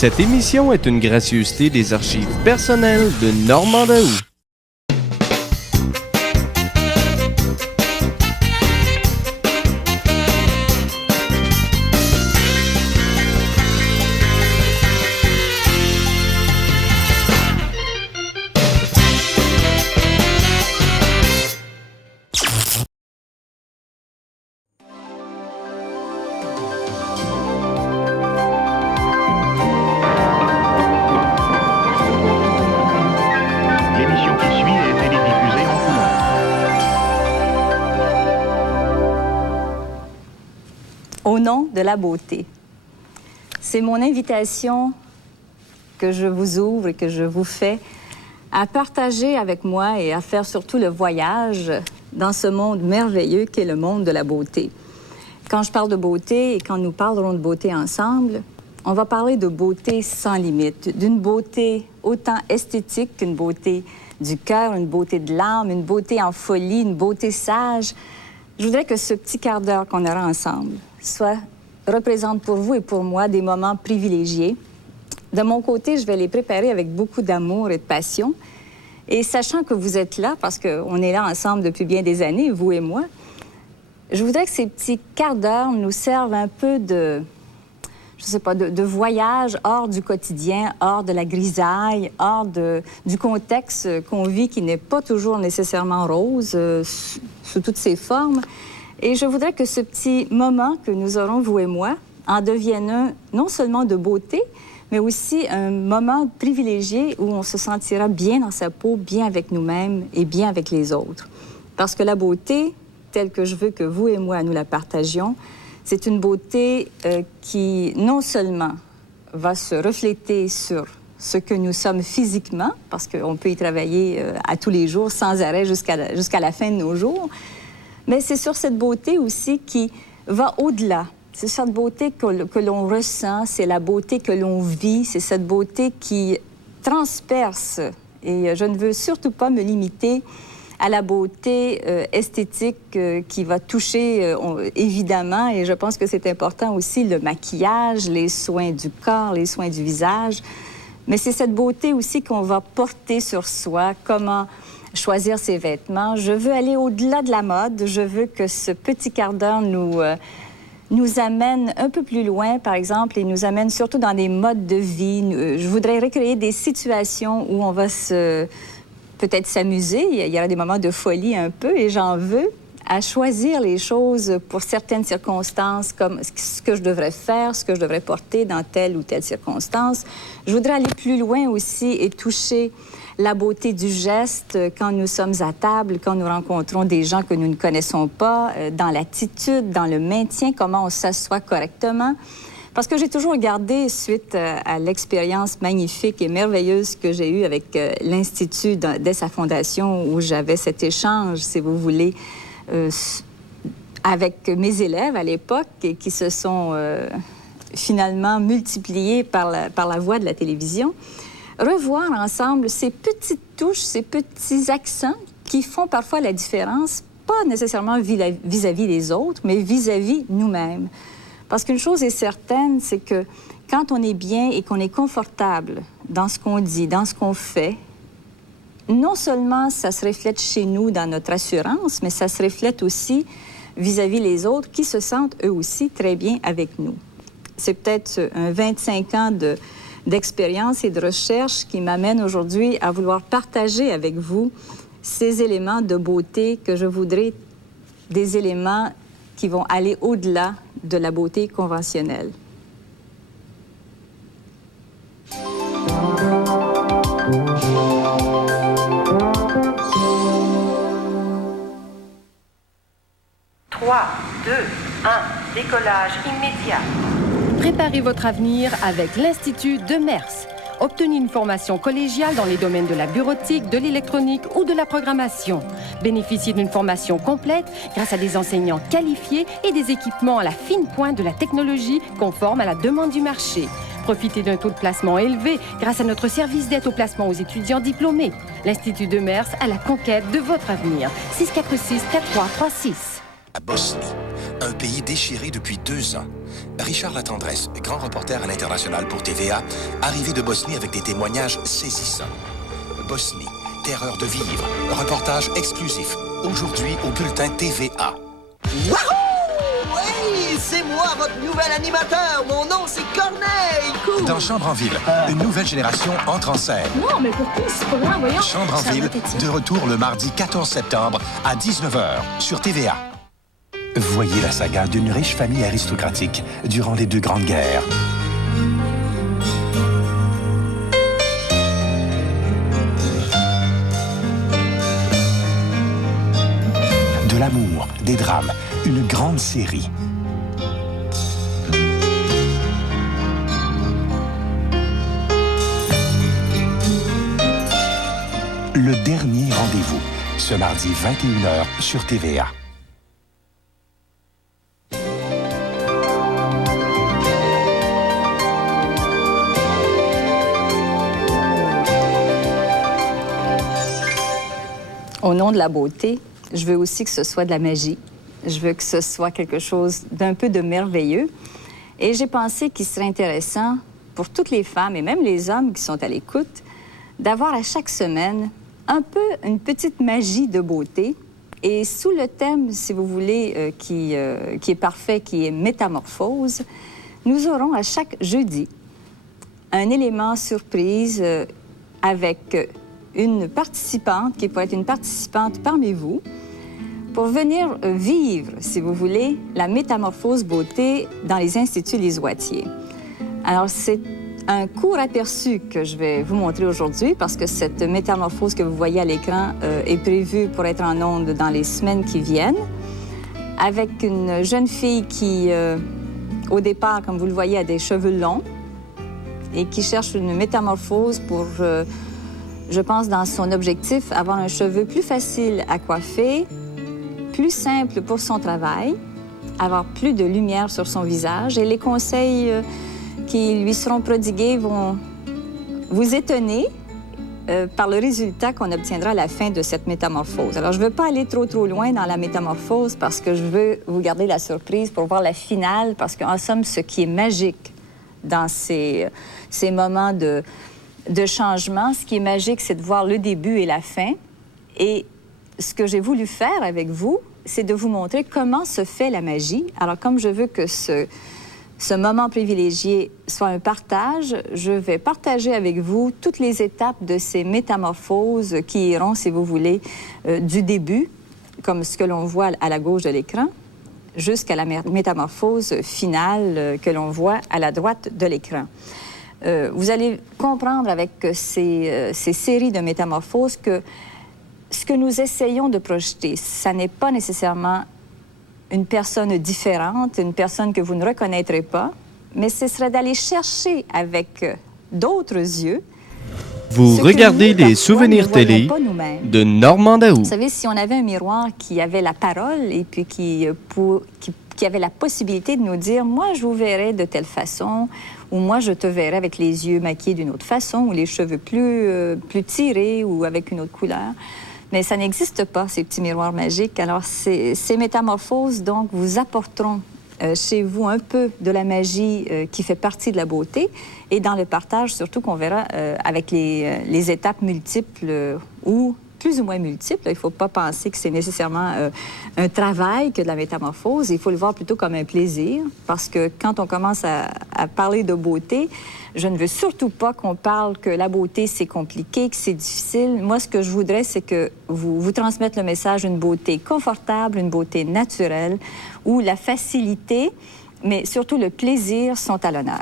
Cette émission est une gracieuseté des archives personnelles de Normand Daou. Au nom de la beauté. C'est mon invitation que je vous ouvre et que je vous fais à partager avec moi et à faire surtout le voyage dans ce monde merveilleux qu'est le monde de la beauté. Quand je parle de beauté et quand nous parlerons de beauté ensemble, on va parler de beauté sans limite, d'une beauté autant esthétique qu'une beauté du cœur, une beauté de l'âme, une beauté en folie, une beauté sage. Je voudrais que ce petit quart d'heure qu'on aura ensemble représente pour vous et pour moi des moments privilégiés. De mon côté, je vais les préparer avec beaucoup d'amour et de passion. Et sachant que vous êtes là, parce qu'on est là ensemble depuis bien des années, vous et moi, je voudrais que ces petits quarts d'heure nous servent un peu de, je sais pas, de voyage hors du quotidien, hors de la grisaille, hors du contexte qu'on vit qui n'est pas toujours nécessairement rose, sous toutes ses formes. Et je voudrais que ce petit moment que nous aurons, vous et moi, en devienne un non seulement de beauté, mais aussi un moment privilégié où on se sentira bien dans sa peau, bien avec nous-mêmes et bien avec les autres. Parce que la beauté, telle que je veux que vous et moi nous la partagions, c'est une beauté qui non seulement va se refléter sur ce que nous sommes physiquement, parce qu'on peut y travailler à tous les jours sans arrêt jusqu'à la fin de nos jours, mais c'est sur cette beauté aussi qui va au-delà. C'est cette beauté que l'on ressent, c'est la beauté que l'on vit, c'est cette beauté qui transperce. Et je ne veux surtout pas me limiter à la beauté esthétique qui va toucher, évidemment, et je pense que c'est important aussi, le maquillage, les soins du corps, les soins du visage. Mais c'est cette beauté aussi qu'on va porter sur soi, comment choisir ses vêtements. Je veux aller au-delà de la mode. Je veux que ce petit quart d'heure nous amène un peu plus loin, par exemple, et nous amène surtout dans des modes de vie. Je voudrais recréer des situations où on va peut-être s'amuser. Il y aura des moments de folie un peu, et j'en veux à choisir les choses pour certaines circonstances, comme ce que je devrais faire, ce que je devrais porter dans telle ou telle circonstance. Je voudrais aller plus loin aussi et toucher la beauté du geste quand nous sommes à table, quand nous rencontrons des gens que nous ne connaissons pas, dans l'attitude, dans le maintien, comment on s'assoit correctement. Parce que j'ai toujours gardé, suite à l'expérience magnifique et merveilleuse que j'ai eue avec l'Institut dès sa fondation, où j'avais cet échange, si vous voulez, avec mes élèves à l'époque, et qui se sont finalement multipliés par la voie de la télévision, revoir ensemble ces petites touches, ces petits accents qui font parfois la différence, pas nécessairement vis-à-vis des autres, mais vis-à-vis nous-mêmes. Parce qu'une chose est certaine, c'est que quand on est bien et qu'on est confortable dans ce qu'on dit, dans ce qu'on fait, non seulement ça se reflète chez nous dans notre assurance, mais ça se reflète aussi vis-à-vis les autres qui se sentent eux aussi très bien avec nous. C'est peut-être un 25 ans d'expérience et de recherche qui m'amène aujourd'hui à vouloir partager avec vous ces éléments de beauté que je voudrais, des éléments qui vont aller au-delà de la beauté conventionnelle. Trois, 2, 1, décollage immédiat. Préparez votre avenir avec l'Institut de Mers. Obtenez une formation collégiale dans les domaines de la bureautique, de l'électronique ou de la programmation. Bénéficiez d'une formation complète grâce à des enseignants qualifiés et des équipements à la fine pointe de la technologie conforme à la demande du marché. Profitez d'un taux de placement élevé grâce à notre service d'aide au placement aux étudiants diplômés. L'Institut de Mers à la conquête de votre avenir. 646-4336. À Bosnie, un pays déchiré depuis 2 ans. Richard Latendresse, grand reporter à l'international pour TVA, arrivé de Bosnie avec des témoignages saisissants. Bosnie, terreur de vivre, reportage exclusif, aujourd'hui au bulletin TVA. Wahoo! Hey, c'est moi, votre nouvel animateur. Mon nom, c'est Corneille. Cool. Dans Chambre en ville, une nouvelle génération entre en scène. Non, mais pourquoi c'est pas grave, voyons. Chambre en ville, de retour le mardi 14 septembre à 19h sur TVA. Voyez la saga d'une riche famille aristocratique durant les 2 grandes guerres. De l'amour, des drames, une grande série. Le dernier rendez-vous, ce mardi 21h sur TVA. Au nom de la beauté, je veux aussi que ce soit de la magie. Je veux que ce soit quelque chose d'un peu de merveilleux. Et j'ai pensé qu'il serait intéressant pour toutes les femmes et même les hommes qui sont à l'écoute d'avoir à chaque semaine un peu une petite magie de beauté. Et sous le thème, si vous voulez, qui est parfait, qui est métamorphose, nous aurons à chaque jeudi un élément surprise avec une participante qui pourrait être une participante parmi vous pour venir vivre, si vous voulez, la métamorphose beauté dans les instituts Lisoitier. Alors, c'est un court aperçu que je vais vous montrer aujourd'hui parce que cette métamorphose que vous voyez à l'écran est prévue pour être en ondes dans les semaines qui viennent, avec une jeune fille qui, au départ, comme vous le voyez, a des cheveux longs et qui cherche une métamorphose pour, je pense, dans son objectif, avoir un cheveu plus facile à coiffer, plus simple pour son travail, avoir plus de lumière sur son visage. Et les conseils qui lui seront prodigués vont vous étonner par le résultat qu'on obtiendra à la fin de cette métamorphose. Alors, je ne veux pas aller trop loin dans la métamorphose parce que je veux vous garder la surprise pour voir la finale, parce qu'en somme, ce qui est magique dans ces moments de changement, ce qui est magique, c'est de voir le début et la fin. Et ce que j'ai voulu faire avec vous, c'est de vous montrer comment se fait la magie. Alors, comme je veux que ce moment privilégié soit un partage, je vais partager avec vous toutes les étapes de ces métamorphoses qui iront, si vous voulez, du début, comme ce que l'on voit à la gauche de l'écran, jusqu'à la métamorphose finale que l'on voit à la droite de l'écran. Vous allez comprendre avec ces séries de métamorphoses que ce que nous essayons de projeter, ça n'est pas nécessairement une personne différente, une personne que vous ne reconnaîtrez pas, mais ce serait d'aller chercher avec d'autres yeux. Vous regardez les souvenirs télé de Normand Daou. Vous savez, si on avait un miroir qui avait la parole et puis qui avait la possibilité de nous dire « Moi, je vous verrais de telle façon » ou « Moi, je te verrais avec les yeux maquillés d'une autre façon » ou les cheveux plus tirés ou avec une autre couleur. Mais ça n'existe pas, ces petits miroirs magiques. Alors, ces métamorphoses, donc, vous apporteront chez vous un peu de la magie qui fait partie de la beauté et dans le partage, surtout qu'on verra avec les étapes multiples ou plus ou moins multiples. Il ne faut pas penser que c'est nécessairement un travail que de la métamorphose. Il faut le voir plutôt comme un plaisir parce que quand on commence à parler de beauté, je ne veux surtout pas qu'on parle que la beauté, c'est compliqué, que c'est difficile. Moi, ce que je voudrais, c'est que vous transmettre le message d'une beauté confortable, une beauté naturelle, où la facilité, mais surtout le plaisir sont à l'honneur.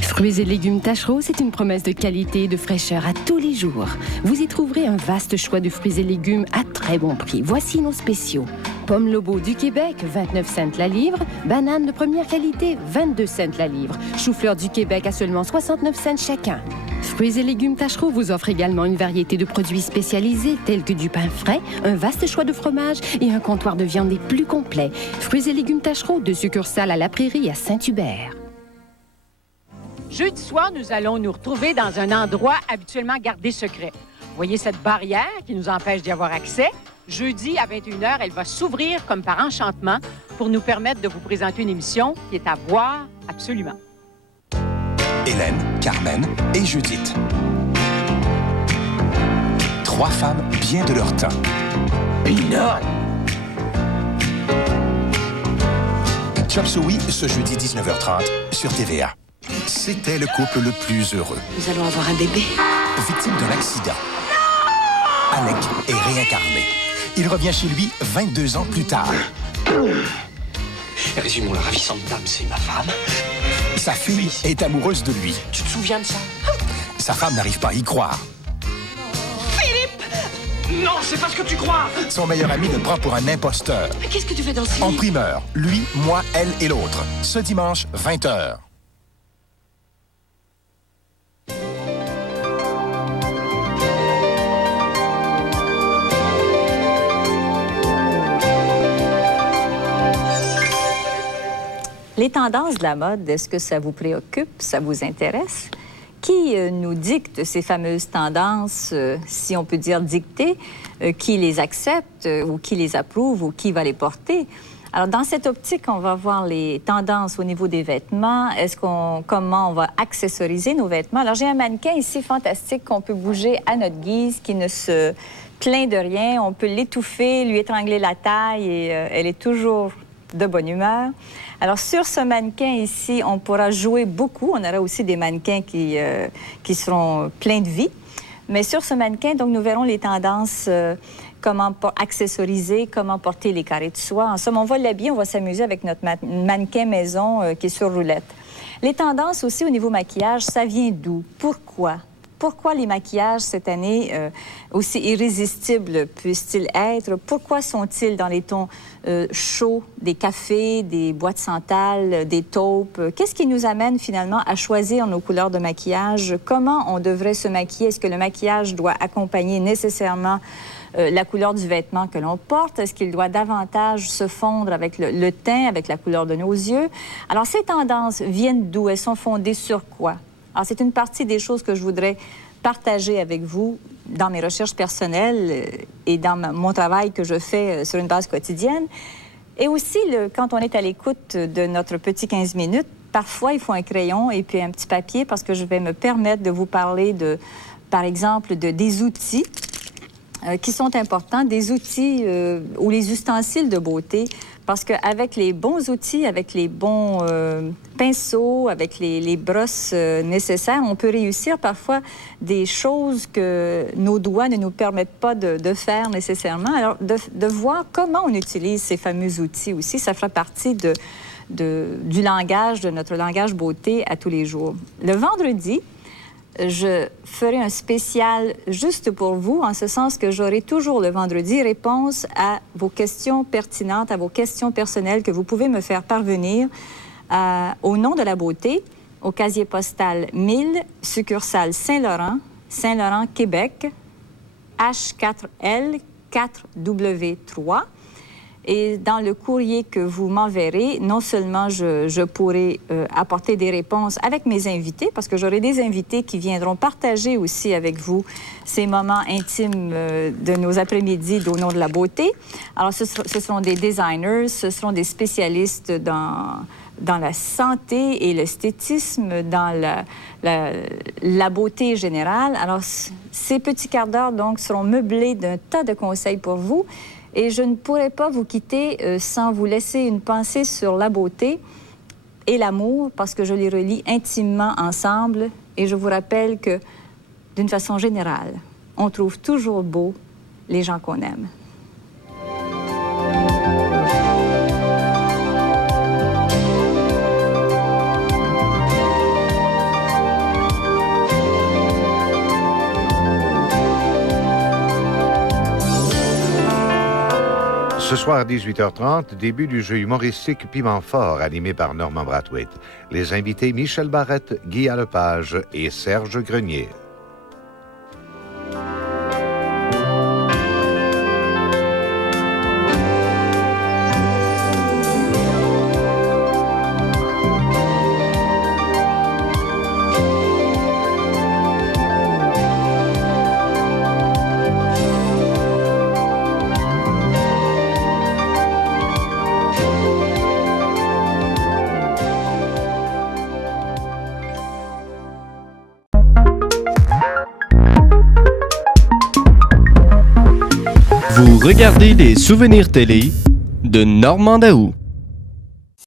Fruits et légumes Tachereau, c'est une promesse de qualité et de fraîcheur à tous les jours. Vous y trouverez un vaste choix de fruits et légumes à très bon prix. Voici nos spéciaux. Pommes Lobo du Québec, 29 cents la livre. Bananes de première qualité, 22 cents la livre. Chou-fleur du Québec à seulement 69 cents chacun. Fruits et légumes Tachereau vous offre également une variété de produits spécialisés tels que du pain frais, un vaste choix de fromages et un comptoir de viande des plus complets. Fruits et légumes Tachereau, 2 succursales à La Prairie et à Saint-Hubert. Jeudi soir, nous allons nous retrouver dans un endroit habituellement gardé secret. Voyez cette barrière qui nous empêche d'y avoir accès? Jeudi, à 21h, elle va s'ouvrir comme par enchantement pour nous permettre de vous présenter une émission qui est à voir absolument. Hélène, Carmen et Judith. 3 femmes bien de leur temps. Pinot! Chop Suey, ce jeudi 19h30 sur TVA. C'était le couple le plus heureux. Nous allons avoir un bébé. Victime d'un accident. Alec est réincarné. Il revient chez lui 22 ans plus tard. Résumons la ravissante dame, c'est ma femme. Sa fille est amoureuse de lui. Tu te souviens de ça? Sa femme n'arrive pas à y croire. Non, c'est pas ce que tu crois! Son meilleur ami le prend pour un imposteur. Mais qu'est-ce que tu fais dans ce En lit? primeur, lui, moi, elle et l'autre. Ce dimanche, 20h. Les tendances de la mode, est-ce que ça vous préoccupe, ça vous intéresse? Qui nous dicte ces fameuses tendances, si on peut dire dictées, qui les accepte ou qui les approuve ou qui va les porter? Alors, dans cette optique, on va voir les tendances au niveau des vêtements. Comment on va accessoriser nos vêtements? Alors, j'ai un mannequin ici fantastique qu'on peut bouger à notre guise, qui ne se plaint de rien. On peut l'étouffer, lui étrangler la taille et elle est toujours de bonne humeur. Alors, sur ce mannequin ici, on pourra jouer beaucoup. On aura aussi des mannequins qui seront pleins de vie. Mais sur ce mannequin, donc, nous verrons les tendances, comment accessoriser, comment porter les carrés de soie. En somme, on va l'habiller, on va s'amuser avec notre mannequin maison qui est sur roulette. Les tendances aussi au niveau maquillage, ça vient d'où? Pourquoi? Pourquoi les maquillages cette année, aussi irrésistibles puissent-ils être? Pourquoi sont-ils dans les tons chauds, des cafés, des boîtes santales, des taupes? Qu'est-ce qui nous amène finalement à choisir nos couleurs de maquillage? Comment on devrait se maquiller? Est-ce que le maquillage doit accompagner nécessairement la couleur du vêtement que l'on porte? Est-ce qu'il doit davantage se fondre avec le teint, avec la couleur de nos yeux? Alors, ces tendances viennent d'où? Elles sont fondées sur quoi? Alors, c'est une partie des choses que je voudrais partager avec vous dans mes recherches personnelles et dans mon travail que je fais sur une base quotidienne. Et aussi, quand on est à l'écoute de notre petit 15 minutes, parfois, il faut un crayon et puis un petit papier parce que je vais me permettre de vous parler, par exemple, des outils qui sont importants, des outils ou les ustensiles de beauté. Parce qu'avec les bons outils, avec les bons pinceaux, avec les brosses nécessaires, on peut réussir parfois des choses que nos doigts ne nous permettent pas de faire nécessairement. Alors, de voir comment on utilise ces fameux outils aussi, ça fera partie du langage, de notre langage beauté à tous les jours. Le vendredi, je ferai un spécial juste pour vous, en ce sens que j'aurai toujours le vendredi réponse à vos questions pertinentes, à vos questions personnelles que vous pouvez me faire parvenir au nom de la beauté, au casier postal 1000, succursale Saint-Laurent, Saint-Laurent, Québec, H4L 4W3. Et dans le courrier que vous m'enverrez, non seulement je pourrai apporter des réponses avec mes invités, parce que j'aurai des invités qui viendront partager aussi avec vous ces moments intimes de nos après-midi au nom de la beauté. Alors, ce seront des designers, ce seront des spécialistes dans la santé et l'esthétisme, dans la beauté générale. Alors, ces petits quarts d'heure, donc, seront meublés d'un tas de conseils pour vous. Et je ne pourrais pas vous quitter sans vous laisser une pensée sur la beauté et l'amour, parce que je les relie intimement ensemble. Et je vous rappelle que, d'une façon générale, on trouve toujours beau les gens qu'on aime. Ce soir à 18h30, début du jeu humoristique Piment Fort, animé par Normand Brathwaite. Les invités Michel Barrette, Guy Lepage et Serge Grenier. Vous regardez les souvenirs télé de Normand Daou.